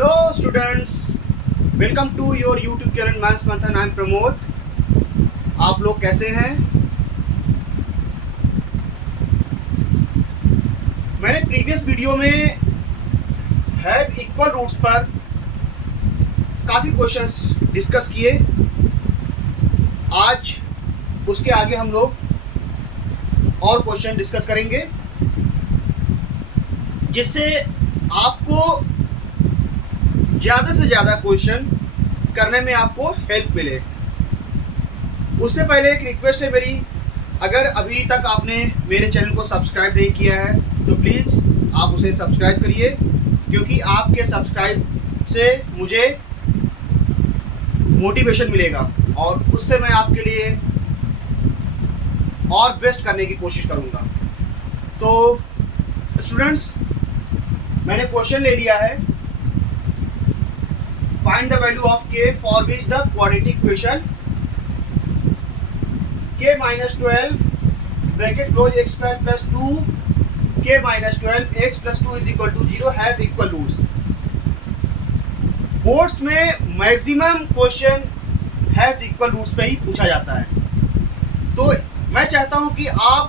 Hello students, welcome to your YouTube channel maths Manthan. I am Pramod. आप लोग कैसे हैं? मैंने प्रीवियस वीडियो में हैव इक्वल रूट्स पर काफ़ी क्वेश्चंस डिस्कस किए। आज उसके आगे हम लोग और क्वेश्चन डिस्कस करेंगे जिससे आपको ज़्यादा से ज़्यादा क्वेश्चन करने में आपको हेल्प मिले। उससे पहले एक रिक्वेस्ट है मेरी, अगर अभी तक आपने मेरे चैनल को सब्सक्राइब नहीं किया है तो प्लीज़ आप उसे सब्सक्राइब करिए, क्योंकि आपके सब्सक्राइब से मुझे मोटिवेशन मिलेगा और उससे मैं आपके लिए और बेस्ट करने की कोशिश करूँगा। तो स्टूडेंट्स, मैंने क्वेश्चन ले लिया है। Find the value of k for which the quadratic equation k minus 12 bracket close x square plus 2 k minus 12 x plus 2 is equal to 0 has equal roots। Boards में maximum question has equal roots पे ही पूछा जाता है, तो मैं चाहता हूं कि आप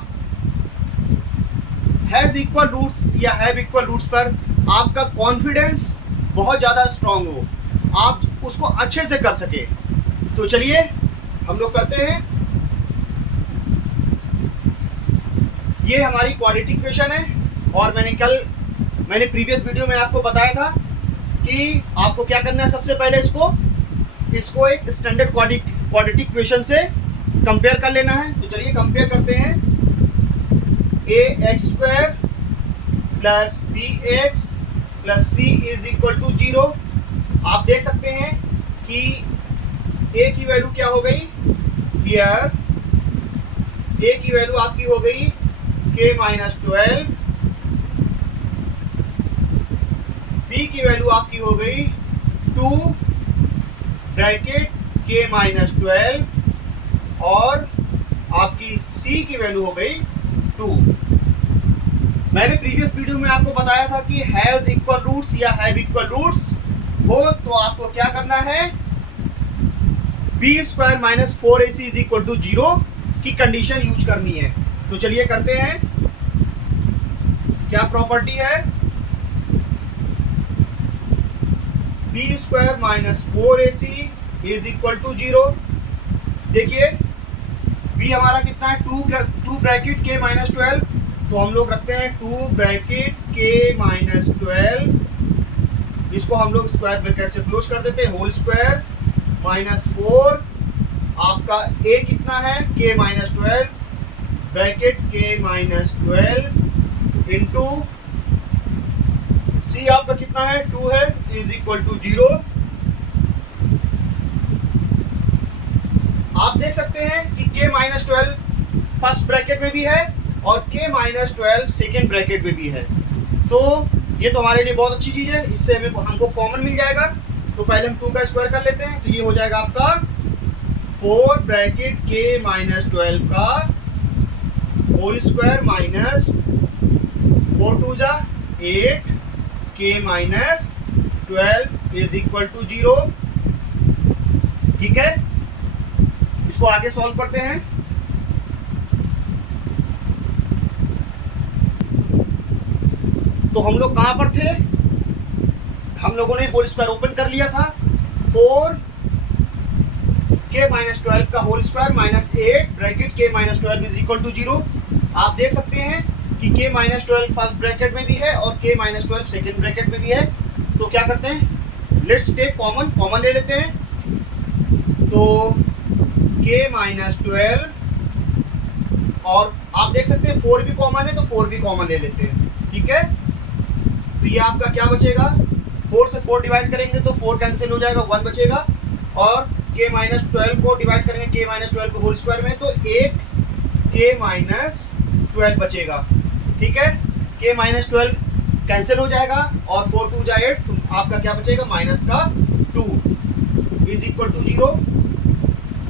हैज इक्वल रूट्स या हैव इक्वल रूट्स पर आपका कॉन्फिडेंस बहुत ज़्यादा स्ट्रांग हो, आप उसको अच्छे से कर सके। तो चलिए हम लोग करते हैं। ये हमारी क्वाड्रेटिक इक्वेशन है और मैंने प्रीवियस वीडियो में आपको बताया था कि आपको क्या करना है। सबसे पहले इसको एक स्टैंडर्ड क्वाड्रेटिक इक्वेशन से कंपेयर कर लेना है। तो चलिए कंपेयर करते हैं। ax square plus bx plus c is equal to 0। आप देख सकते हैं कि a की वैल्यू क्या हो गई हियर, a की वैल्यू आपकी हो गई k माइनस 12, b की वैल्यू आपकी हो गई 2 ब्रैकेट k माइनस 12 और आपकी c की वैल्यू हो गई 2। मैंने प्रीवियस वीडियो में आपको बताया था कि हैज इक्वल रूट्स या हैव इक्वल रूट्स हो तो आपको क्या करना है, b square minus 4ac is equal to 0 की कंडीशन यूज करनी है। तो चलिए करते हैं। क्या प्रॉपर्टी है, b square minus 4ac is equal to 0। देखिए बी हमारा कितना है, 2 ब्रैकेट के माइनस 12, तो हम लोग रखते हैं 2 ब्रैकेट के माइनस 12, इसको हम लोग स्क्वायर ब्रैकेट से क्लोज कर देते हैं, होल स्क्वायर माइनस 4। आपका a कितना है, k minus 12 bracket k minus 12 into c आपका कितना है, 2 है, इज इक्वल टू 0। आप देख सकते हैं कि k माइनस 12 फर्स्ट ब्रैकेट में भी है और k माइनस 12 सेकेंड ब्रैकेट में भी है। तो ये तो हमारे लिए बहुत अच्छी चीज़ है, इससे हमको कॉमन मिल जाएगा। तो पहले हम 2 का स्क्वायर कर लेते हैं, तो ये हो जाएगा आपका 4 ब्रैकेट k माइनस 12 का होल स्क्वायर माइनस 4 2 जा 8 k minus 12 is equal to 0। ठीक है, इसको आगे सॉल्व करते हैं। तो हम लोग कहाँ पर थे, हम लोगों ने होल स्क्वायर ओपन कर लिया था, 4 k माइनस 12 का whole square minus 8 bracket k minus 12 is equal to 0। आप देख सकते हैं कि k माइनस 12 फर्स्ट ब्रैकेट में भी है और k माइनस 12 सेकेंड ब्रैकेट में भी है। तो क्या करते हैं, लेट्स टेक कॉमन ले लेते हैं। तो k माइनस 12 और आप देख सकते हैं 4 भी कॉमन है, तो 4 भी कॉमन ले लेते हैं। ठीक है, तो ये आपका क्या बचेगा, 4 से 4 डिवाइड करेंगे तो 4 कैंसिल हो जाएगा, 1 बचेगा। और k माइनस 12 को डिवाइड करेंगे k माइनस 12 को होल स्क्वायर में, तो एक k माइनस 12 बचेगा। ठीक है, k माइनस 12 कैंसिल हो जाएगा और 4 2 जा 8, तो आपका क्या बचेगा, माइनस का 2 इज इक्वल टू 0।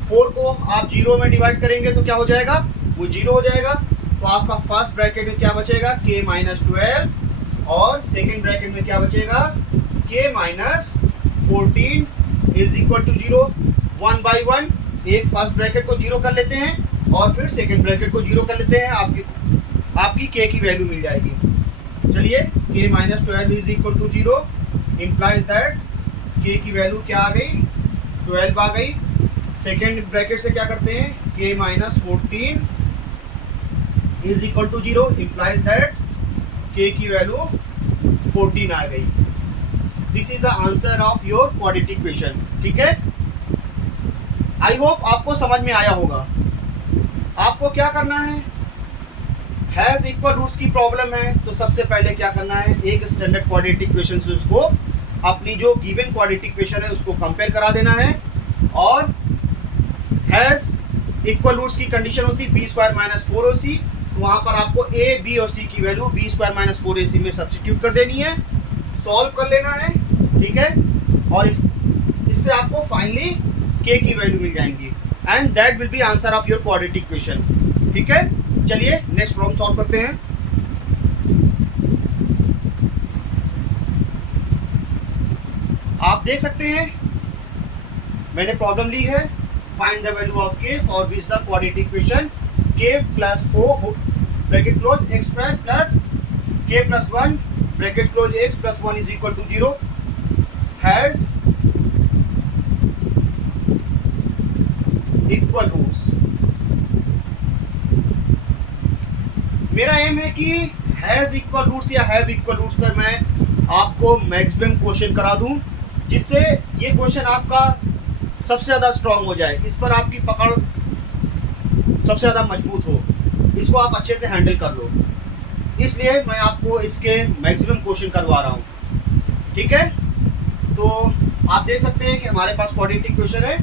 4 को आप 0 में डिवाइड करेंगे तो क्या हो जाएगा, वो 0 हो जाएगा। तो आपका फर्स्ट ब्रैकेट में क्या बचेगा, k माइनस 12 और सेकेंड ब्रैकेट में क्या बचेगा, k minus 14 is equal to 0। 1 by 1 एक फर्स्ट ब्रैकेट को 0 कर लेते हैं और फिर सेकेंड ब्रैकेट को 0 कर लेते हैं, आपकी के की वैल्यू मिल जाएगी। चलिए k minus 12 is equal to 0 implies that k की वैल्यू क्या आ गई, 12 आ गई। सेकेंड ब्रैकेट से क्या करते हैं, k minus 14 is equal to 0 implies that k की वैल्यू 14 आ गई। This is the answer of your quadratic equation. ठीक है, आई होप आपको समझ में आया होगा। आपको क्या करना है, हैज इक्वल रूट्स की प्रॉब्लम है तो सबसे पहले क्या करना है, एक स्टैंडर्ड क्वाड्रेटिक इक्वेशन से उसको अपनी जो गिवन क्वाड्रेटिक इक्वेशन है उसको कंपेयर करा देना है। और हैज इक्वल रूट्स की कंडीशन होती है बी स्क्वायर माइनस 4ac, तो वहां पर आपको ए बी और सी की value B square minus 4ac में सब्स्टिट्यूट कर देनी है, सॉल्व कर लेना है। ठीक है, और इससे आपको फाइनली के की वैल्यू मिल जाएंगी and that will B answer of your quadratic equation. ठीक है, चलिए नेक्स्ट प्रॉब्लम सॉल्व करते हैं। आप देख सकते हैं मैंने प्रॉब्लम ली है, find the value of K for which the quadratic equation K plus 4 bracket close x square plus K plus 1 bracket close x plus 1 is equal to 0 has equal roots. मेरा एम है कि has equal roots या have equal roots पर मैं आपको maximum question करा दूं, जिससे ये क्वेश्चन आपका सबसे ज़्यादा स्ट्रांग हो जाए, इस पर आपकी पकड़ सबसे ज़्यादा मजबूत हो, इसको आप अच्छे से हैंडल कर लो, इसलिए मैं आपको इसके मैक्सिमम क्वेश्चन करवा रहा हूँ। ठीक है, तो आप देख सकते हैं कि हमारे पास क्वाड्रेटिक इक्वेशन है।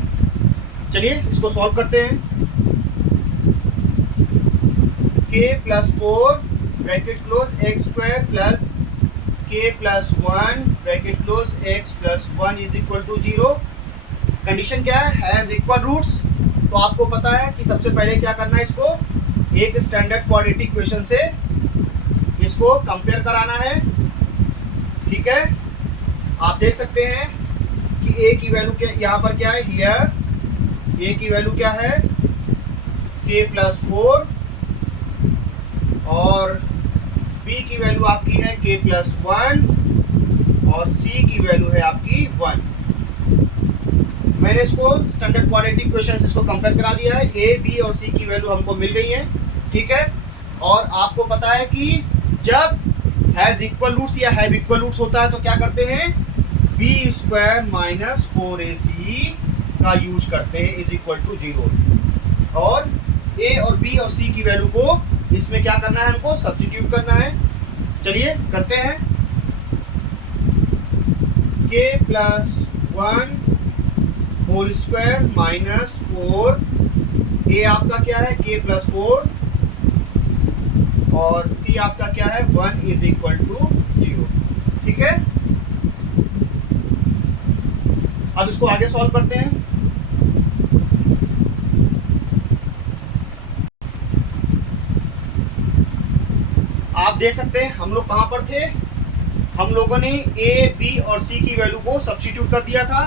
चलिए इसको सॉल्व करते हैं। K plus 4 bracket close x square plus K plus 1 bracket close x plus 1 is equal to 0। Condition क्या है, हैज इक्वल रूट्स। तो आपको पता है कि सबसे पहले क्या करना है, इसको एक स्टैंडर्ड क्वाड्रेटिक इक्वेशन से इसको कंपेयर कराना है। ठीक है, आप देख सकते हैं कि ए की वैल्यू क्या यहाँ पर क्या है, हियर ए की वैल्यू क्या है के प्लस 4 और बी की वैल्यू आपकी है के प्लस 1 और सी की वैल्यू है आपकी 1। मैंने इसको स्टैंडर्ड क्वाड्रेटिक इक्वेशन से इसको कंपेयर करा दिया है, ए बी और सी की वैल्यू हमको मिल गई है। ठीक है, और आपको पता है कि जब हैज इक्वल रूट्स या हैव इक्वल रूट्स होता है तो क्या करते हैं, बी स्क्वायर माइनस 4ac का यूज करते हैं इज इक्वल टू 0। और ए और बी और सी की वैल्यू को इसमें क्या करना है, हमको सब्स्टिट्यूट करना है। चलिए करते हैं। K plus 1 whole square minus 4, ए आपका क्या है के प्लस 4 और सी आपका क्या है 1 इज इक्वल टू 0। ठीक है, अब इसको आगे सॉल्व करते हैं। आप देख सकते हैं हम लोग कहां पर थे, हम लोगों ने ए बी और सी की वैल्यू को सब्स्टिट्यूट कर दिया था,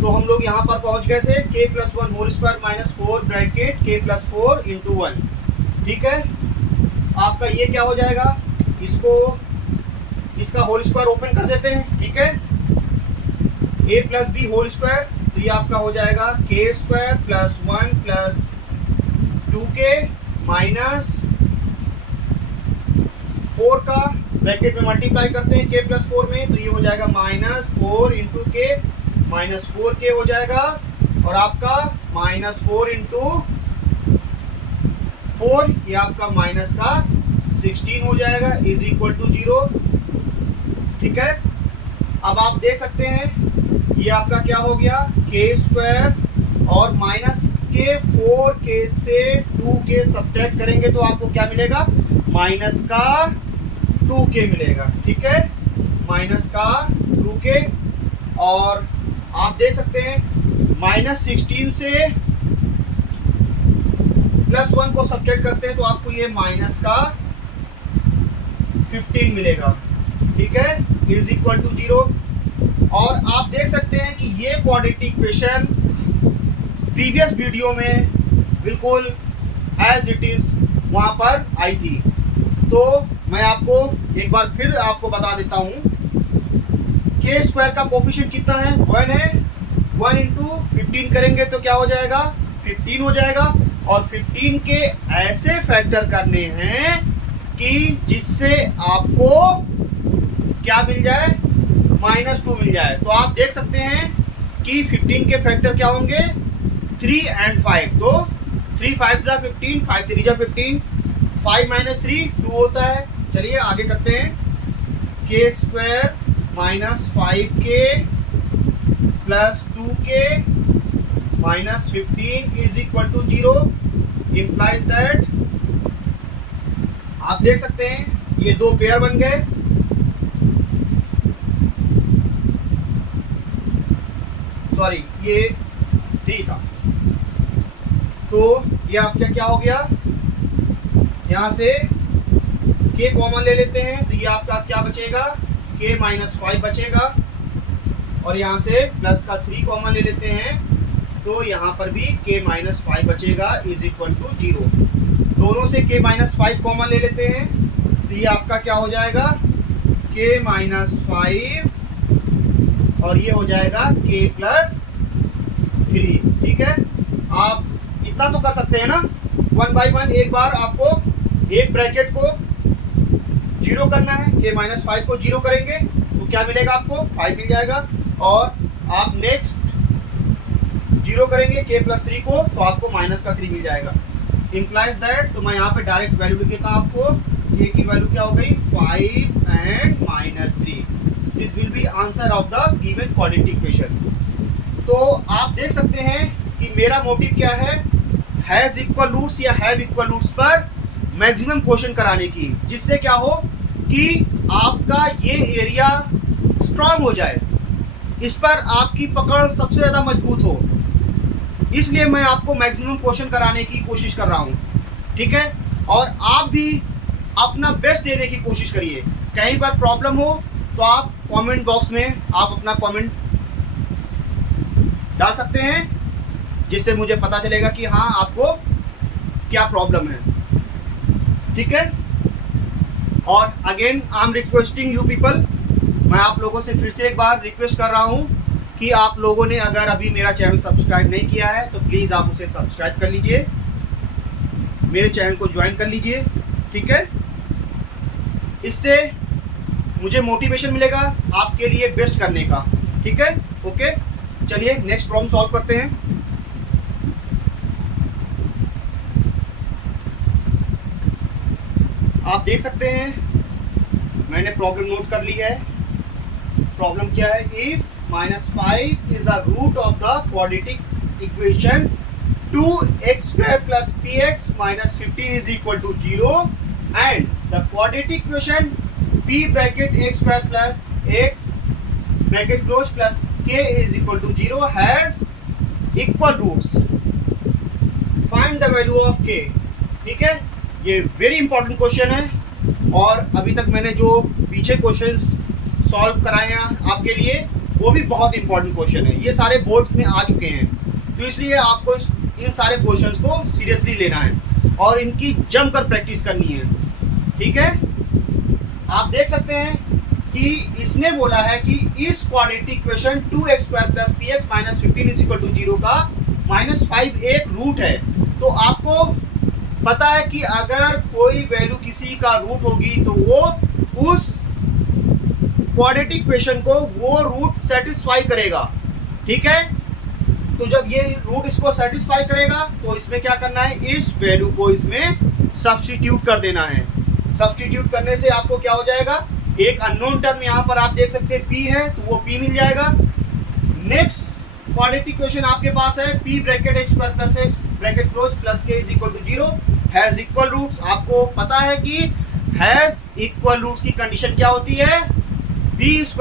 तो हम लोग यहां पर पहुंच गए थे k plus 1 whole square minus 4 bracket k plus 4 into 1। ठीक है, आपका ये क्या हो जाएगा, इसका होल स्क्वायर ओपन कर देते हैं। ठीक है, ए प्लस बी होल स्क्वायर, तो ये आपका हो जाएगा के square plus 1 plus 2k minus 4 का ब्रैकेट में मल्टीप्लाई करते हैं के प्लस 4 में, तो ये हो जाएगा माइनस 4 इंटू के माइनस 4k हो जाएगा, और आपका माइनस 4 इंटू 4 ये आपका माइनस का 16 हो जाएगा इज इक्वल टू 0। ठीक है, अब आप देख सकते हैं ये आपका क्या हो गया, के स्क्वायर और माइनस के 4k से 2k सब्ट्रैक्ट करेंगे तो आपको क्या मिलेगा, माइनस का 2k मिलेगा। ठीक है, माइनस का 2k, और आप देख सकते हैं माइनस 16 से प्लस 1 को सब्ट्रैक्ट करते हैं तो आपको ये माइनस का 15 मिलेगा। ठीक है, इज इक्वल टू 0। और आप देख सकते हैं कि ये क्वाड्रेटिक इक्वेशन प्रीवियस वीडियो में बिल्कुल एज इट इज वहां पर आई थी। तो मैं आपको एक बार फिर आपको बता देता हूं, के स्क्वायर का कोफिशिएंट कितना है, 1 है। 1 इंटू 15 करेंगे तो क्या हो जाएगा, 15 हो जाएगा। और 15 के ऐसे फैक्टर करने हैं कि जिससे आपको क्या मिल जाए, -2 मिल जाए। तो आप देख सकते हैं कि 15 के फैक्टर क्या होंगे, 3 and 5। तो 3 5 जा 15, 5 3 जा 15, 5 - 3 2 होता है। चलिए आगे करते हैं, k square -5k plus 2k -15 is equal to 0 implies that, आप देख सकते हैं ये दो पेयर बन गए। सॉरी ये 3 था, तो ये आपका क्या हो गया, यहां से k कॉमन ले लेते हैं तो ये आपका क्या बचेगा, k -5 बचेगा। और यहाँ से प्लस का 3 कॉमन ले लेते हैं तो यहाँ पर भी k -5 बचेगा इज इक्वल टू 0। दोनों से k -5 कॉमन ले लेते हैं तो ये आपका क्या हो जाएगा, k -5 और ये हो जाएगा k + 3। ठीक है, आप इतना तो कर सकते हैं ना, 1 बाई 1 एक बार आपको एक ब्रैकेट को 0 करना है, k -5 को 0 करेंगे तो क्या मिलेगा आपको, 5 मिल जाएगा। और आप नेक्स्ट 0 करेंगे k + 3 को तो आपको -3 मिल जाएगा। इम्प्लाइज दैट, तो मैं यहाँ पे डायरेक्ट वैल्यू लिख देता हूँ आपको, k की वैल्यू क्या हो गई, 5 and -3। This will be answer of the given quadratic equation. तो आप देख सकते हैं कि मेरा मोटिव क्या है, हैज इक्वल रूट्स या हैव इक्वल रूट्स पर मैक्सिमम क्वेश्चन कराने की, जिससे क्या हो कि आपका ये एरिया स्ट्रांग हो जाए, इस पर आपकी पकड़ सबसे ज़्यादा मजबूत हो। इसलिए मैं आपको मैक्सिमम क्वेश्चन कराने की कोशिश कर रहा हूँ। ठीक है, और आप भी अपना बेस्ट देने की कोशिश करिए। कहीं पर प्रॉब्लम हो तो आप कमेंट बॉक्स में आप अपना कमेंट डाल सकते हैं, जिससे मुझे पता चलेगा कि हाँ आपको क्या प्रॉब्लम है। ठीक है, और again I am requesting you people, मैं आप लोगों से फिर से एक बार रिक्वेस्ट कर रहा हूं कि आप लोगों ने अगर अभी मेरा चैनल सब्सक्राइब नहीं किया है तो प्लीज़ आप उसे सब्सक्राइब कर लीजिए, मेरे चैनल को ज्वाइन कर लीजिए। ठीक है, इससे मुझे मोटिवेशन मिलेगा आपके लिए बेस्ट करने का। ठीक है, ओके, चलिए नेक्स्ट प्रॉब्लम सॉल्व करते हैं। आप देख सकते हैं मैंने प्रॉब्लम नोट कर ली है। प्रॉब्लम क्या है, if -5 is the root of the quadratic equation 2x² + px - 15 is equal to 0 and the quadratic equation p bracket x² + x bracket close plus k is equal to 0 has equal roots, find the value of k। ठीक है, ये very important question है और अभी तक मैंने जो पीछे क्वेश्चंस सॉल्व कराए हैं आपके लिए वो भी बहुत इंपॉर्टेंट क्वेश्चन है। ये सारे बोर्ड्स में आ चुके हैं, तो इसलिए आपको इन सारे क्वेश्चंस को सीरियसली लेना है और इनकी जमकर प्रैक्टिस करनी है। ठीक है, आप देख सकते हैं कि इसने बोला है कि इस quadratic equation 2x² + px - 15 is equal to 0 का -5 एक रूट है। तो आपको पता है कि अगर कोई वैल्यू किसी का रूट होगी तो वो उस क्वाड्रेटिक इक्वेशन को वो रूट सेटिस्फाई करेगा। ठीक है, तो जब ये रूट इसको सेटिस्फाई करेगा तो इसमें क्या करना है, इस वैल्यू को इसमें सब्स्टिट्यूट कर देना है। सब्स्टिट्यूट करने से आपको क्या हो जाएगा, एक अननोन टर्म यहाँ पर आप देख सकते हैं p है तो वो p मिल जाएगा। नेक्स्ट क्वाड्रेटिक इक्वेशन आपके पास है p bracket x² + x bracket close plus k is equal to 0 has equal roots. आपको पता है कि हैज इक्वल रूट्स की कंडीशन क्या होती है, b² -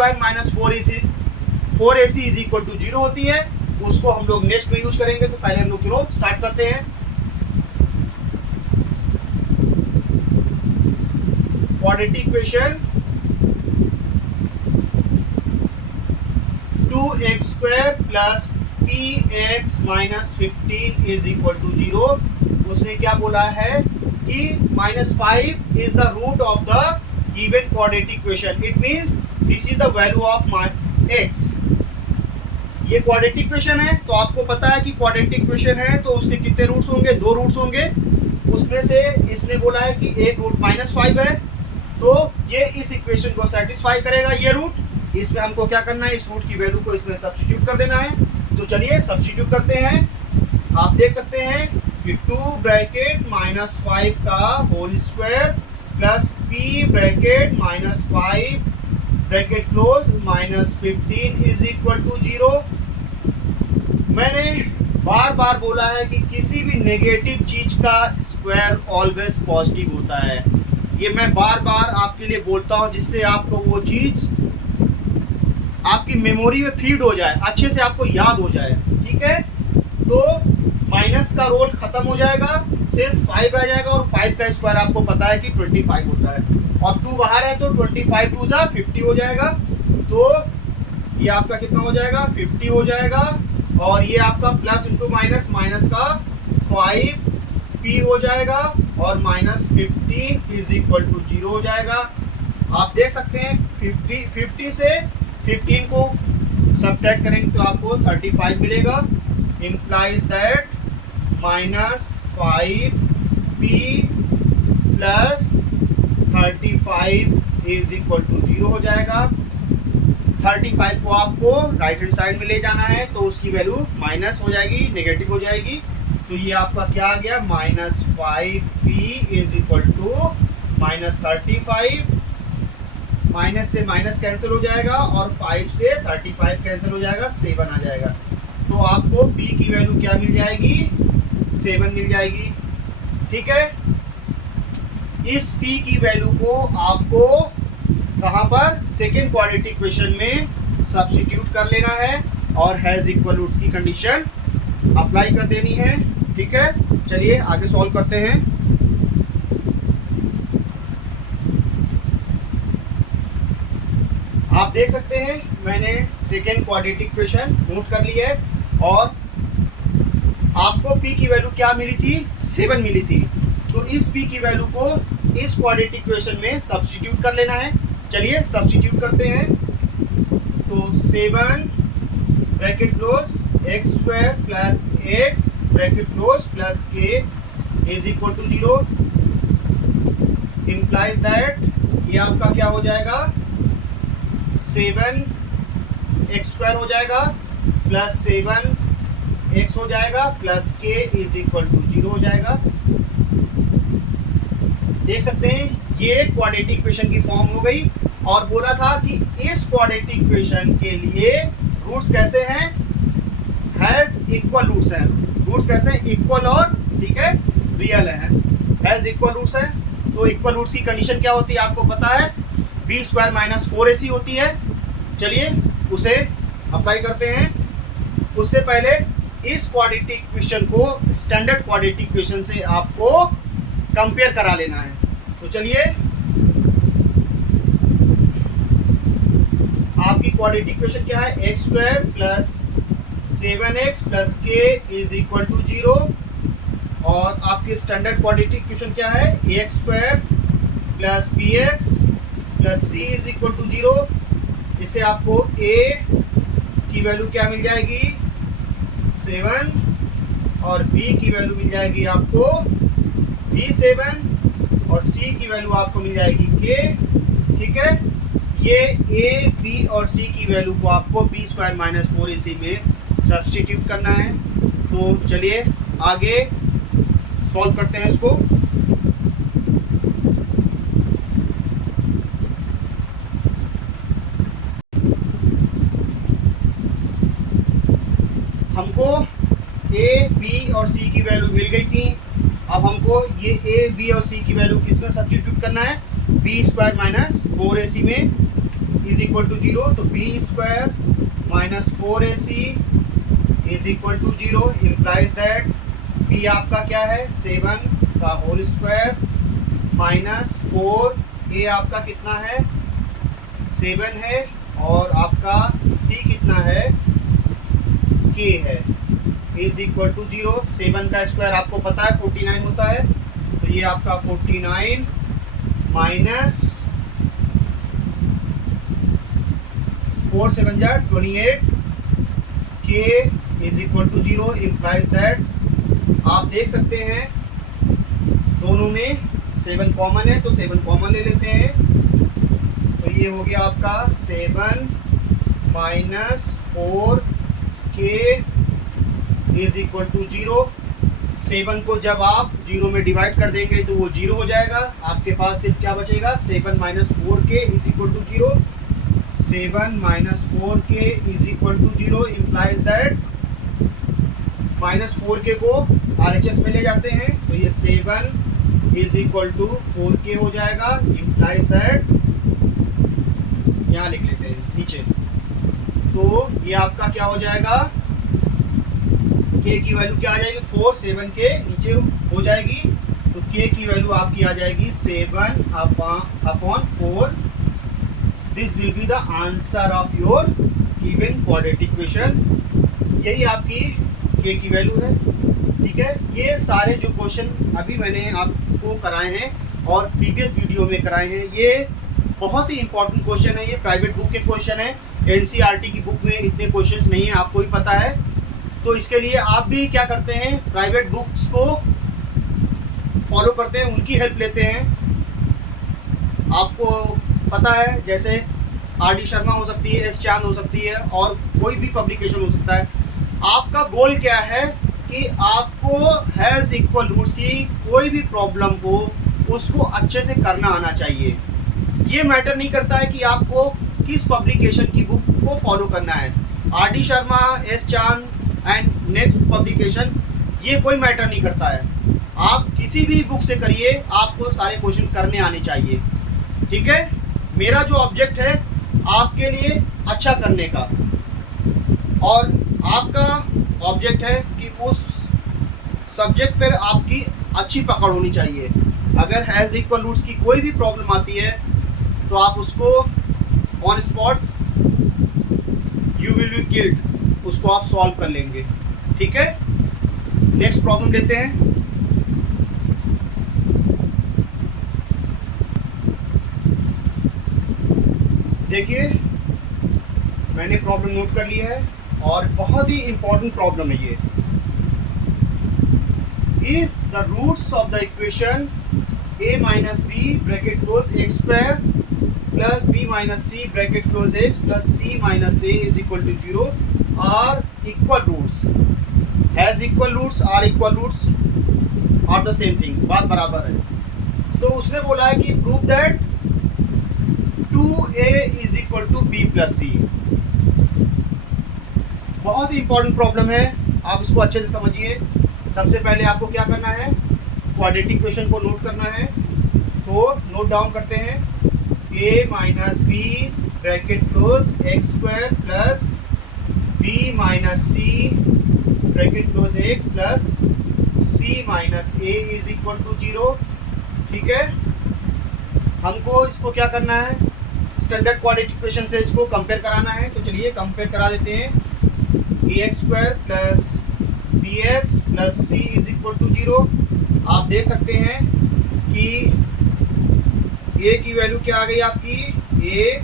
4ac is equal to 0 होती है। उसको हम लोग नेक्स्ट में यूज करेंगे, तो पहले हम लोग चलो स्टार्ट करते हैं। Quadratic equation x square plus p x minus 15 is equal to 0। उसने क्या बोला है कि -5 is the root of the given quadratic equation. It means this is the value of my x. ये क्वाड्रेटिक इक्वेशन है, तो आपको पता है कि क्वाड्रेटिक इक्वेशन है तो उसके कितने रूट्स होंगे, 2 रूट्स होंगे। उसमें से इसने बोला है कि एक रूट -5 है, तो ये इस इक्वेशन को सेटिस्फाई करेगा ये रूट। इसमें हमको क्या करना है, इस रूट की वैल्यू को इसमें सब्स्टिट्यूट कर देना है। तो चलिए सब्स्टिट्यूट करते हैं। आप देख सकते हैं कि 2 ब्रैकेट -5 का whole square plus p bracket -5 bracket close -15 is equal to 0। मैंने बार बार बोला है कि किसी भी नेगेटिव चीज का स्क्वायर ऑलवेज पॉजिटिव होता है। ये मैं बार बार आपके लिए बोलता हूं जिससे आपको वो चीज आपकी मेमोरी में फीड हो जाए, अच्छे से आपको याद हो जाए। ठीक है, तो माइनस का रोल खत्म हो जाएगा, सिर्फ 5 रह जाएगा और 5 का स्क्वायर आपको पता है कि 25 होता है और 2 बाहर है तो 25 2 जा 50 हो जाएगा। तो ये आपका कितना हो जाएगा, 50 हो जाएगा। और ये आपका प्लस इंटू माइनस, माइनस का 5p हो जाएगा और -15 इज इक्वल टू 0 हो जाएगा। आप देख सकते हैं 50 से 15 को सब्ट्रैक्ट करेंगे तो आपको 35 मिलेगा। implies that -5p plus 35 is equal to 0 हो जाएगा। 35 को आपको राइट हैंड साइड में ले जाना है तो उसकी वैल्यू माइनस हो जाएगी, नेगेटिव हो जाएगी। तो ये आपका क्या आ गया, -5p is equal to -35। Minus से माइनस कैंसिल हो जाएगा और 5 से 35 कैंसिल हो जाएगा, 7 आ जाएगा। तो आपको p की वैल्यू क्या मिल जाएगी, 7 मिल जाएगी। ठीक है, इस p की वैल्यू को आपको कहां पर, सेकेंड क्वाड्रेटिक इक्वेशन में सब्स्टिट्यूट कर लेना है और हैज इक्वल रूट की कंडीशन अप्लाई कर देनी है। ठीक है, चलिए आगे सॉल्व करते हैं। आप देख सकते हैं मैंने सेकेंड क्वाड्रेटिक इक्वेशन नोट कर ली है और आपको p की वैल्यू क्या मिली थी, 7 मिली थी। तो इस p की वैल्यू को इस क्वाड्रेटिक इक्वेशन में सब्स्टिट्यूट कर लेना है। चलिए सब्स्टिट्यूट करते हैं। तो 7 bracket close x square plus X bracket close plus के is equal to 0 implies that ये आपका क्या हो जाएगा, 7 एक्स स्क्वायर हो जाएगा प्लस 7 एक्स हो जाएगा प्लस के इज इक्वल टू 0 हो जाएगा। देख सकते हैं ये क्वाड्रेटिक इक्वेशन की फॉर्म हो गई और बोला था कि इस क्वाड्रेटिक इक्वेशन के लिए रूट्स कैसे हैं, हैज इक्वल रूट्स हैं। रूट्स कैसे हैं, इक्वल और ठीक है रियल है, हैज इक्वल रूट्स है। तो इक्वल रूट्स की कंडीशन क्या होती है आपको पता है, b स्क्वायर माइनस 4ac होती है। चलिए उसे अप्लाई करते हैं। उससे पहले इस क्वाड्रेटिक इक्वेशन को स्टैंडर्ड क्वाड्रेटिक इक्वेशन से आपको कंपेयर करा लेना है। तो चलिए आपकी क्वाड्रेटिक इक्वेशन क्या है, x square plus 7x plus के इज इक्वल टू 0 और आपकी स्टैंडर्ड क्वाड्रेटिक इक्वेशन क्या है, x square plus bx plus c is equal to 0। इससे आपको a की वैल्यू क्या मिल जाएगी, 7 और b की वैल्यू मिल जाएगी आपको भी 7 और c की वैल्यू आपको मिल जाएगी k। ठीक है, ये a b और c की वैल्यू को आपको b स्क्वायर माइनस 4ac में सब्स्टिट्यूट करना है। तो चलिए आगे सॉल्व करते हैं इसको। हमको a b और c की वैल्यू मिल गई थी। अब हमको ये a b और c की वैल्यू किस में सब्स्टिट्यूट करना है, b स्क्वायर माइनस 4ac में इज इक्वल टू 0। तो b square minus 4ac is equal to 0 implies that b आपका क्या है, 7 का होल स्क्वायर माइनस 4a आपका कितना है, 7 है और आपका c कितना कितना है, k है, इज इक्वल टू 0। 7 का स्क्वायर आपको पता है 49 होता है, तो ये आपका 49 माइनस 4 7 जा 28, k is equal to 0 implies that आप देख सकते हैं दोनों में 7 कॉमन है, तो 7 कॉमन ले लेते हैं, तो ये हो गया आपका 7 minus 4k is equal to 0। 7 को जब आप 0 में डिवाइड कर देंगे तो वो 0 हो जाएगा, आपके पास सिर्फ क्या बचेगा, 7 minus 4k is equal to 0। 7 minus 4k is equal to 0 implies that minus 4k को RHS में ले जाते हैं, तो ये 7 इज इक्वल टू 4k हो जाएगा इम्प्लाइज दैट, यहाँ लिख लेते हैं नीचे, तो ये आपका क्या हो जाएगा, k की वैल्यू क्या आ जाएगी, 4 7 के नीचे हो जाएगी, तो k की वैल्यू आपकी आ जाएगी 7 upon 4। This will be the answer of your given quadratic equation. यही आपकी k की वैल्यू है, ठीक है। ये सारे जो क्वेश्चन अभी मैंने आपको कराए हैं और प्रीवियस वीडियो में कराए हैं, ये बहुत ही इंपॉर्टेंट क्वेश्चन है, ये प्राइवेट बुक के क्वेश्चन है, NCERT की बुक में इतने क्वेश्चंस नहीं है, आपको ही पता है। तो इसके लिए आप भी क्या करते हैं, प्राइवेट बुक्स को फॉलो करते हैं, उनकी हेल्प लेते हैं। आपको पता है जैसे RD शर्मा हो सकती है, S चांद हो सकती है, और कोई भी पब्लिकेशन हो सकता है। आपका गोल क्या है कि आपको हैज़ इक्वल रूट्स की कोई भी प्रॉब्लम हो उसको अच्छे से करना आना चाहिए। ये मैटर नहीं करता है कि आपको किस पब्लिकेशन की बुक को फॉलो करना है, RD शर्मा, S चांद एंड नेक्स्ट पब्लिकेशन, ये कोई मैटर नहीं करता है। आप किसी भी बुक से करिए, आपको सारे क्वेश्चन करने आने चाहिए, ठीक है। मेरा जो ऑब्जेक्ट है आपके लिए अच्छा करने का, और आपका ऑब्जेक्ट है कि उस सब्जेक्ट पर आपकी अच्छी पकड़ होनी चाहिए। अगर हैज़ इक्वल रूट्स की कोई भी प्रॉब्लम आती है तो आप उसको on spot you will be killed, उसको आप सॉल्व कर लेंगे, ठीक है। नेक्स्ट प्रॉब्लम लेते हैं। देखिए मैंने प्रॉब्लम नोट कर ली है और बहुत ही इंपॉर्टेंट प्रॉब्लम है ये। If the roots of the equation a minus B bracket close x square plus b minus C bracket close x plus c minus a is equal to 0 are equal roots, has equal roots, are equal roots are the same thing, बात बराबर है। तो उसने बोला है कि prove that 2a is equal to b plus C. बहुत ही इंपॉर्टेंट प्रॉब्लम है, आप इसको अच्छे से समझिए। सबसे पहले आपको क्या करना है, क्वाड्रेटिक इक्वेशन को नोट करना है, तो नोट डाउन करते हैं, a minus B bracket close x square plus b minus C bracket close x plus c minus a is equal to 0, ठीक है। हमको इसको क्या करना है, स्टैंडर्ड क्वाड्रेटिक इक्वेशन से इसको कंपेयर कराना है, तो चलिए कंपेयर करा देते हैं। ax square plus bx plus c is equal to 0। आप देख सकते हैं कि a की वैल्यू क्या आ गई आपकी, a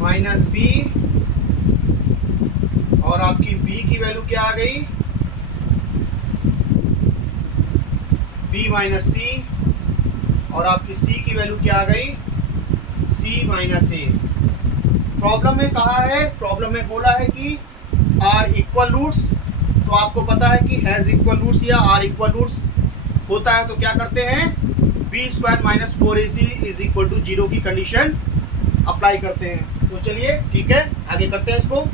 माइनस बी, और आपकी b की वैल्यू क्या आ गई, b माइनस सी, और आपकी c की वैल्यू क्या आ गई, c माइनस a। प्रॉब्लम में कहा है, प्रॉब्लम में बोला है कि आर इक्वल रूट्स, तो आपको पता है कि हैज़ इक्वल रूट्स या आर इक्वल रूट्स होता है तो क्या करते हैं, B square minus 4ac is equal to 0 की कंडीशन अप्लाई करते हैं। तो चलिए ठीक है, आगे करते हैं इसको।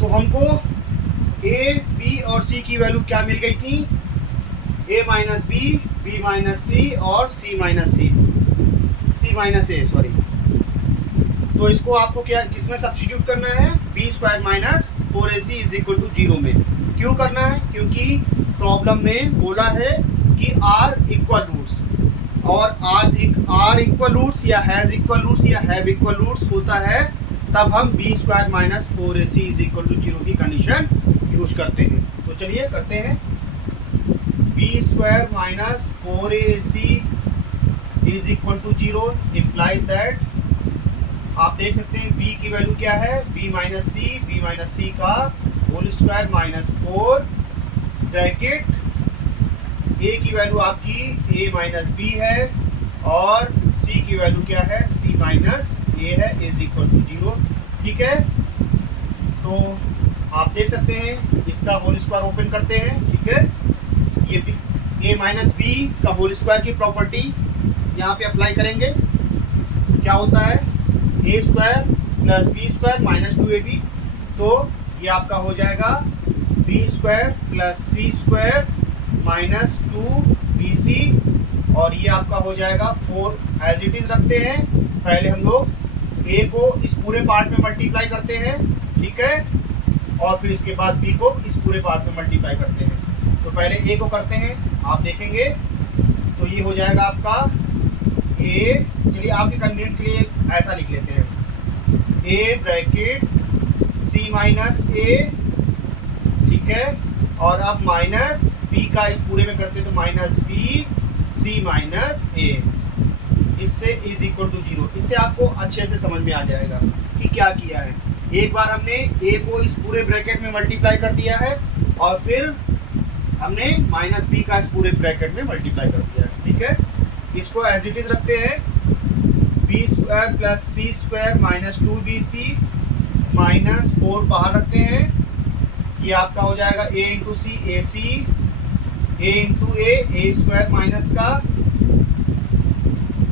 तो हमको a, b और c की वैल्यू क्या मिल गई थी, a minus B, b minus C और c माइनस a, सॉरी। तो इसको आपको क्या किसमें सब्स्टिट्यूट करना है, b square minus 4ac is equal to 0 में। क्यों करना है, क्योंकि प्रॉब्लम में बोला है कि आर इक्वल रूट्स, और आर इक्वल रूट्स या हैज़ इक्वल रूट्स या हैव इक्वल रूट्स होता है तब हम b square minus 4ac is equal to 0 की कंडीशन यूज करते हैं। तो चलिए करते हैं। B square minus 4ac is equal to 0 implies that, आप देख सकते हैं b की वैल्यू क्या है, b माइनस सी का whole square minus 4 bracket a की वैल्यू आपकी a माइनस बी है और c की वैल्यू क्या है, c माइनस a है, इज इक्वल टू 0। ठीक है, तो आप देख सकते हैं इसका होल स्क्वायर ओपन करते हैं। ठीक है, ये a माइनस बी का होल स्क्वायर की प्रॉपर्टी यहाँ पे अप्लाई करेंगे। क्या होता है, A square plus B square minus 2ab, तो ये आपका हो जाएगा बी स्क्वायर प्लस सी स्क्वायर माइनस 2bc, और ये आपका हो जाएगा 4 एज इट इज रखते हैं। पहले हम लोग a को इस पूरे पार्ट में मल्टीप्लाई करते हैं, ठीक है, और फिर इसके बाद b को इस पूरे पार्ट में मल्टीप्लाई करते हैं। तो पहले a को करते हैं, आप देखेंगे तो ये हो जाएगा आपका a, चलिए आपके कन्वीनियंट के लिए ऐसा लिख लेते हैं, a bracket c minus a, ठीक है, और अब माइनस b का इस पूरे में करते हैं तो minus b c minus a, इससे इज इक्वल टू 0। इससे आपको अच्छे से समझ में आ जाएगा कि क्या किया है। एक बार हमने a को इस पूरे ब्रैकेट में मल्टीप्लाई कर दिया है और फिर हमने माइनस b का इस पूरे ब्रैकेट में मल्टीप्लाई कर दिया है। ठीक है, इसको एज इट इज रखते हैं, बी स्क्वायर प्लस सी स्क्वायर माइनस 2bc माइनस 4 बाहर रखते हैं। ये आपका हो जाएगा a into c a c, a into a square minus का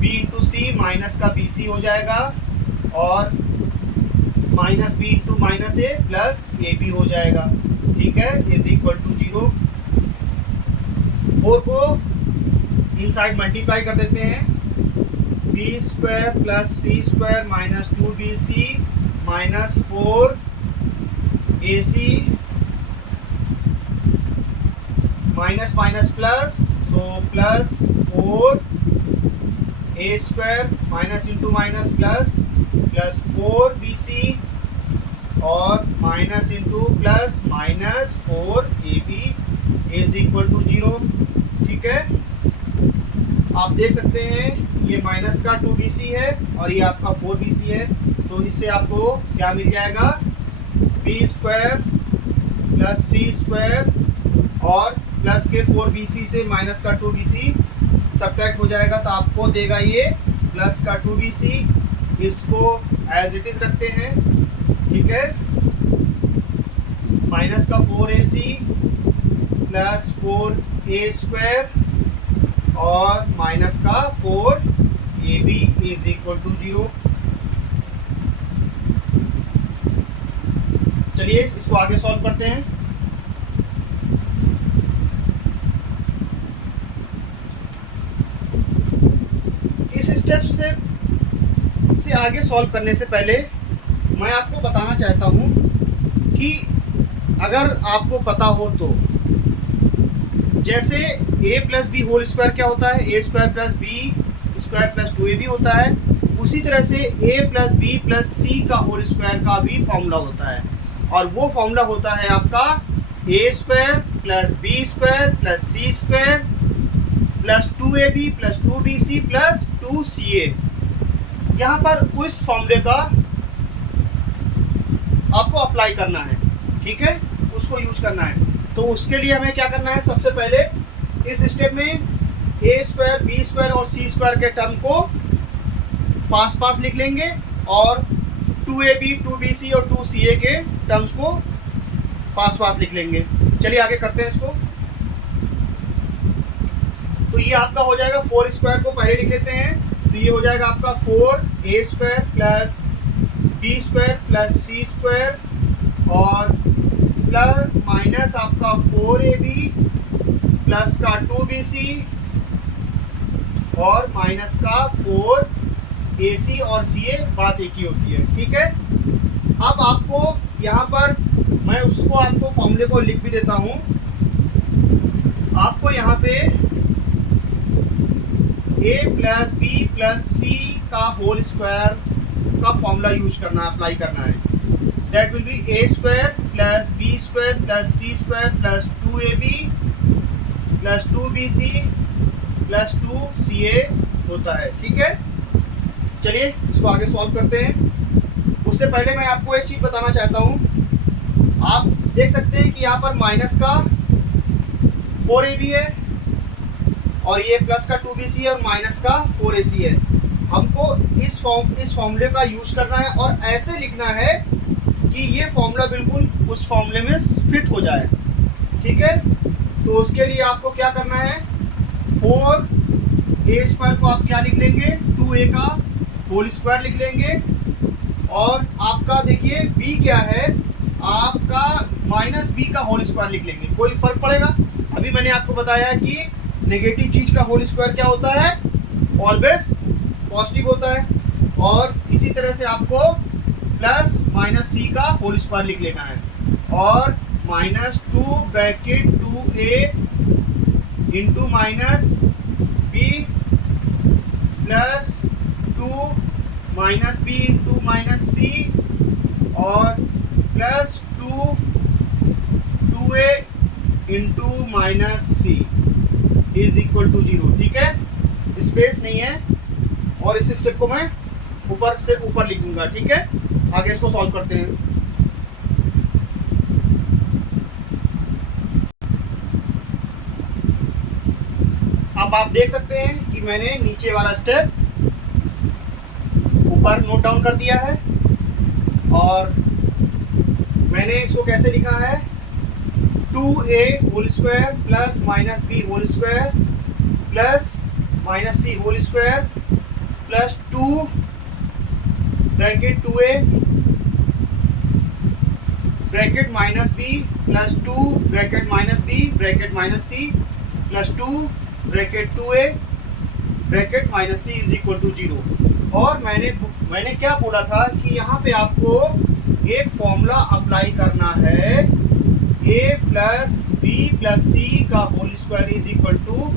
b इंटू सी माइनस का bc हो जाएगा, और minus b into minus a plus a b हो जाएगा। ठीक है, इज इक्वल टू 0। 4 को इनसाइड मल्टीप्लाई कर देते हैं, बी स्क्वायर प्लस सी square minus 2bc minus 4ac minus minus plus, so plus 4a square minus into minus plus plus 4bc और minus into plus minus 4ab is equal to 0। ठीक है, आप देख सकते हैं ये माइनस का 2bc है और ये आपका 4bc है, तो इससे आपको क्या मिल जाएगा, बी स्क्वायर प्लस सी स्क्वायर और प्लस के 4bc से माइनस का 2bc सब्ट्रैक्ट हो जाएगा, तो आपको देगा ये प्लस का 2bc। इसको एज इट इज रखते हैं, ठीक है, माइनस का 4ac प्लस 4a स्क्वायर और माइनस का 4ab इज इक्वल टू 0। चलिए इसको आगे सॉल्व करते हैं। इस स्टेप से आगे सॉल्व करने से पहले मैं आपको बताना चाहता हूं कि अगर आपको पता हो तो, जैसे a plus B whole square क्या होता है, A square plus B square plus 2ab होता है, उसी तरह से a प्लस बी प्लस सी का होल स्क्वायर का भी फॉर्मूला होता है, और वो फॉर्मूला होता है आपका a स्क्वायर प्लस बी स्क्वायर प्लस सी square plus 2ab plus 2bc plus 2ca। यहाँ पर उस फॉर्मूले का आपको अप्लाई करना है, ठीक है, उसको यूज करना है। तो उसके लिए हमें क्या करना है, सबसे पहले इस स्टेप में a स्क्वायर बी स्क्वायर और सी स्क्वायर के टर्म को पास पास लिख लेंगे और 2ab 2bc और 2ca के टर्म्स को पास पास लिख लेंगे। चलिए आगे करते हैं इसको। तो ये आपका हो जाएगा 4 स्क्वायर को पहले लिख लेते हैं, तो ये हो जाएगा आपका 4a square plus B square plus सी स्क्वायर और प्लस माइनस आपका 4ab प्लस का 2bc और माइनस का 4ac और ca बात एक ही होती है। ठीक है, अब आपको यहाँ पर मैं उसको आपको फॉर्मूले को लिख भी देता हूँ। आपको यहाँ पे ए प्लस बी प्लस सी का होल स्क्वायर का फॉर्मूला यूज करना, अप्लाई करना है। That will be a square plus B square plus C square plus 2ab plus 2bc plus 2ca होता है। ठीक है, चलिए इसको आगे सॉल्व करते हैं। उससे पहले मैं आपको एक चीज बताना चाहता हूँ। आप देख सकते हैं कि यहाँ पर माइनस का 4ab है और ये प्लस का 2bc है और माइनस का 4ac है। हमको इस फॉर्मूले का यूज करना है और ऐसे लिखना है कि ये फॉर्मूला बिल्कुल उस फॉर्मूले में फिट हो जाए। ठीक है, तो उसके लिए आपको क्या करना है, 4a स्क्वायर को आप क्या लिख लेंगे, 2a का होल स्क्वायर लिख लेंगे। और आपका देखिए b क्या है, आपका माइनस b का होल स्क्वायर लिख लेंगे। कोई फर्क पड़ेगा? अभी मैंने आपको बताया है कि नेगेटिव चीज का होल स्क्वायर क्या होता है, ऑलवेज पॉजिटिव होता है। और इसी तरह से आपको प्लस माइनस सी का होल स्क्वायर लिख लेना है और minus 2 bracket 2a into minus B plus 2 minus B into minus C और plus 2a into minus C is equal to 0। ठीक है, स्पेस नहीं है और इस स्टेप को मैं ऊपर से ऊपर लिखूंगा। ठीक है, आगे इसको सॉल्व करते हैं। अब आप देख सकते हैं कि मैंने नीचे वाला स्टेप ऊपर नोट डाउन कर दिया है और मैंने इसको कैसे लिखा है, 2a whole square plus minus b whole square plus minus c whole square plus 2 bracket 2a bracket minus B plus 2 bracket minus B bracket minus c plus 2 bracket 2a bracket minus C is equal to 0। और मैंने क्या बोला था कि यहाँ पे आपको एक फॉर्मूला अप्लाई करना है, a प्लस बी प्लस सी का whole square is equal to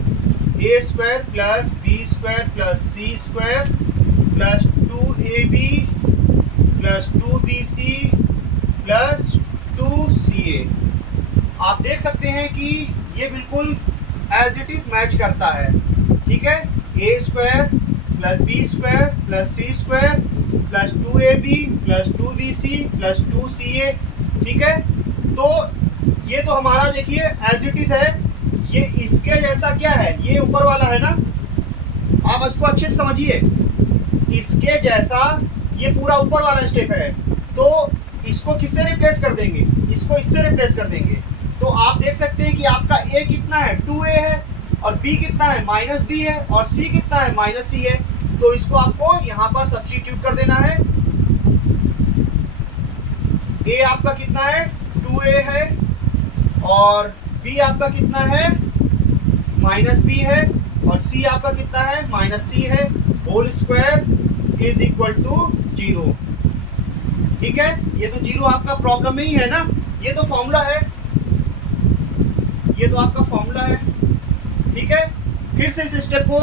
a square plus B square plus C square plus 2ab plus 2bc plus 2ca। आप देख सकते हैं कि ये बिल्कुल एज इट इज मैच करता है। ठीक है, A square plus B square plus C square plus 2ab plus 2bc plus 2ca। ठीक है, तो ये तो हमारा देखिए एज इट इज है। ये इसके जैसा क्या है, ये ऊपर वाला है ना, आप इसको अच्छे से समझिए। इसके जैसा ये पूरा ऊपर वाला स्टेप है, तो इसको किससे रिप्लेस कर देंगे, इसको इससे रिप्लेस कर देंगे। तो आप देख सकते हैं कि आपका a कितना है, 2a है और b कितना है, माइनस b है और c कितना है, माइनस c है। तो इसको आपको यहाँ पर सब्स्टिट्यूट कर देना है। a आपका कितना है, 2a है और b आपका कितना है, माइनस b है और c आपका कितना है, माइनस c है। Whole square is equal to 0। ठीक है, ये तो 0 आपका प्रॉब्लम में ही है ना, ये तो फॉर्मूला है, ये तो आपका फॉर्मूला है। ठीक है, फिर से इस स्टेप को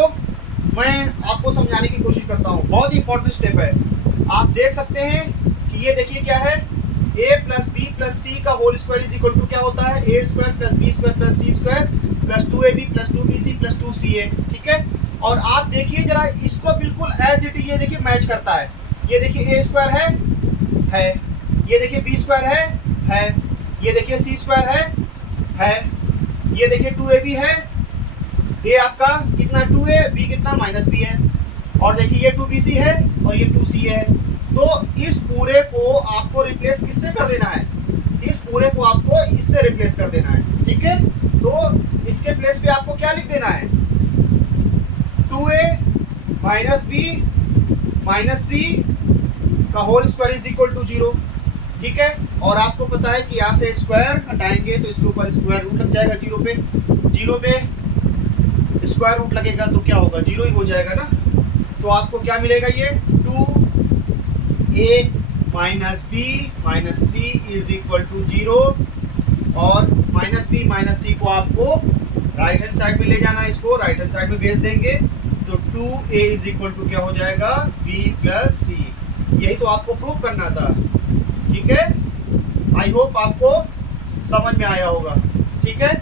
मैं आपको समझाने की कोशिश करता हूँ, बहुत इंपॉर्टेंट स्टेप है। आप देख सकते हैं कि ये देखिए क्या है, a प्लस बी प्लस सी का whole square is equal to क्या होता है, A square plus B square plus C square plus 2ab plus 2bc plus 2ca। ठीक है, और आप देखिए जरा इसको बिल्कुल एज इट इज, ये देखिए मैच करता है। ये देखिए ए स्क्वायर है, ये देखिए बी स्क्वायर है, ये देखिए सी स्क्वायर है, ये देखिए 2ab है, ये आपका कितना 2a, b कितना माइनस b है और देखिए ये 2bc है और ये 2ca है। तो इस पूरे को आपको रिप्लेस किससे कर देना है, इस पूरे को आपको इससे रिप्लेस कर देना है। ठीक है, तो इसके प्लेस पे आपको क्या लिख देना है, 2a minus b minus c का whole square is equal to 0। ठीक है, और आपको पता है कि यहाँ से स्क्वायर हटाएंगे तो इसके ऊपर स्क्वायर रूट लग जाएगा 0 पे, 0 पे स्क्वायर रूट लगेगा तो क्या होगा, 0 ही हो जाएगा ना। तो आपको क्या मिलेगा, ये 2a minus b minus c is equal to 0 और माइनस b माइनस c को आपको राइट हैंड साइड में ले जाना है, इसको राइट हैंड साइड में भेज देंगे तो 2a इज इक्वल टू क्या हो जाएगा, b प्लस सी। यही तो आपको प्रूव करना था, ठीक है। आई होप आपको समझ में आया होगा, ठीक है।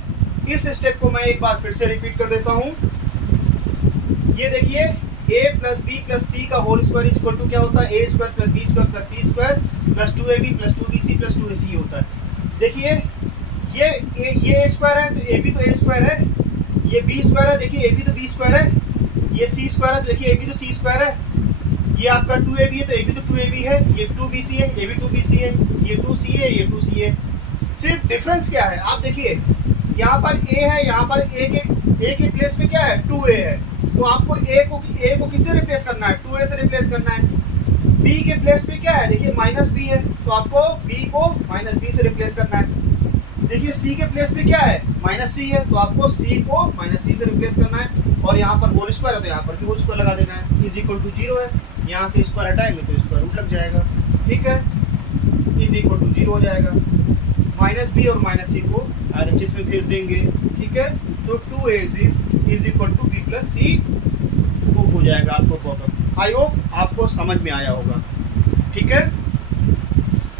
इस स्टेप को मैं एक बार फिर से रिपीट कर देता हूं। ये देखिए a प्लस बी प्लस सी का whole square is equal to क्या होता है, A square plus B square plus C square plus 2ab plus 2bc plus 2ac होता है। देखिए ये स्क्वायर है तो ए भी तो ए स्क्वायर है, ये बी स्क्वायर है, देखिए ए भी तो बी स्क्वायर है, ये सी स्क्वायर है तो देखिए ए भी तो सी स्क्वायर है, ये आपका 2ab है तो ए भी तो 2ab है, ये 2bc है, ये भी 2bc है, ये 2c है, ये 2c है। सिर्फ डिफरेंस क्या है, आप देखिए यहाँ पर a है, यहाँ पर a के प्लेस पे क्या है 2a है, तो आपको a को किससे रिप्लेस करना है, 2a से रिप्लेस करना है। b के प्लेस पे क्या है, देखिए माइनस b है, तो आपको b को माइनस b से रिप्लेस करना है। देखिए c के प्लेस पे क्या है, माइनस c है, तो आपको c को माइनस c से रिप्लेस करना है। और यहाँ पर होल स्क्वायर है तो यहाँ पर भी होल स्क्वायर लगा देना है। इज इक्वल टू 0 है, यहाँ से स्क्वायर हटाएंगे तो स्क्वायर रूट लग जाएगा, ठीक है। इज इक्वल टू 0 हो जाएगा, माइनस बी और माइनस सी को RHS में भेज देंगे, ठीक है। तो 2a is equal to b plus c proof हो जाएगा आपको प्रॉब्लम। आई होप आपको समझ में आया होगा, ठीक है।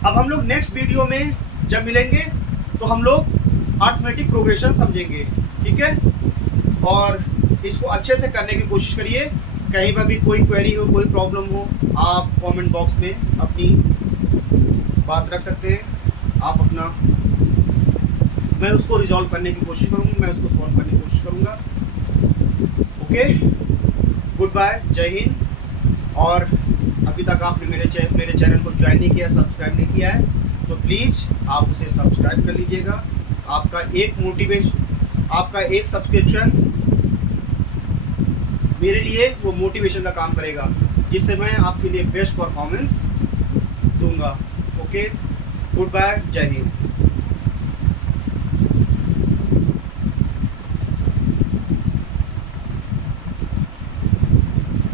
अब हम लोग नेक्स्ट वीडियो में जब मिलेंगे तो हम लोग अर्थमेटिक प्रोग्रेशन समझेंगे, ठीक है। और इसको अच्छे से करने की कोशिश करिए। कहीं पर भी कोई क्वेरी हो, कोई प्रॉब्लम हो, आप कमेंट बॉक्स में अपनी बात रख सकते हैं। आप अपना, मैं उसको रिजॉल्व करने की कोशिश करूँगा, मैं उसको सॉल्व करने की कोशिश करूँगा। ओके, गुड बाय, जय हिंद। और अभी तक आपने मेरे चैनल को ज्वाइन नहीं किया, सब्सक्राइब नहीं किया है, तो प्लीज़ आप उसे सब्सक्राइब कर लीजिएगा। आपका एक सब्सक्रिप्शन मेरे लिए वो मोटिवेशन का काम करेगा, जिससे मैं आपके लिए बेस्ट परफॉर्मेंस दूंगा। ओके, गुड बाय, जय हिंद।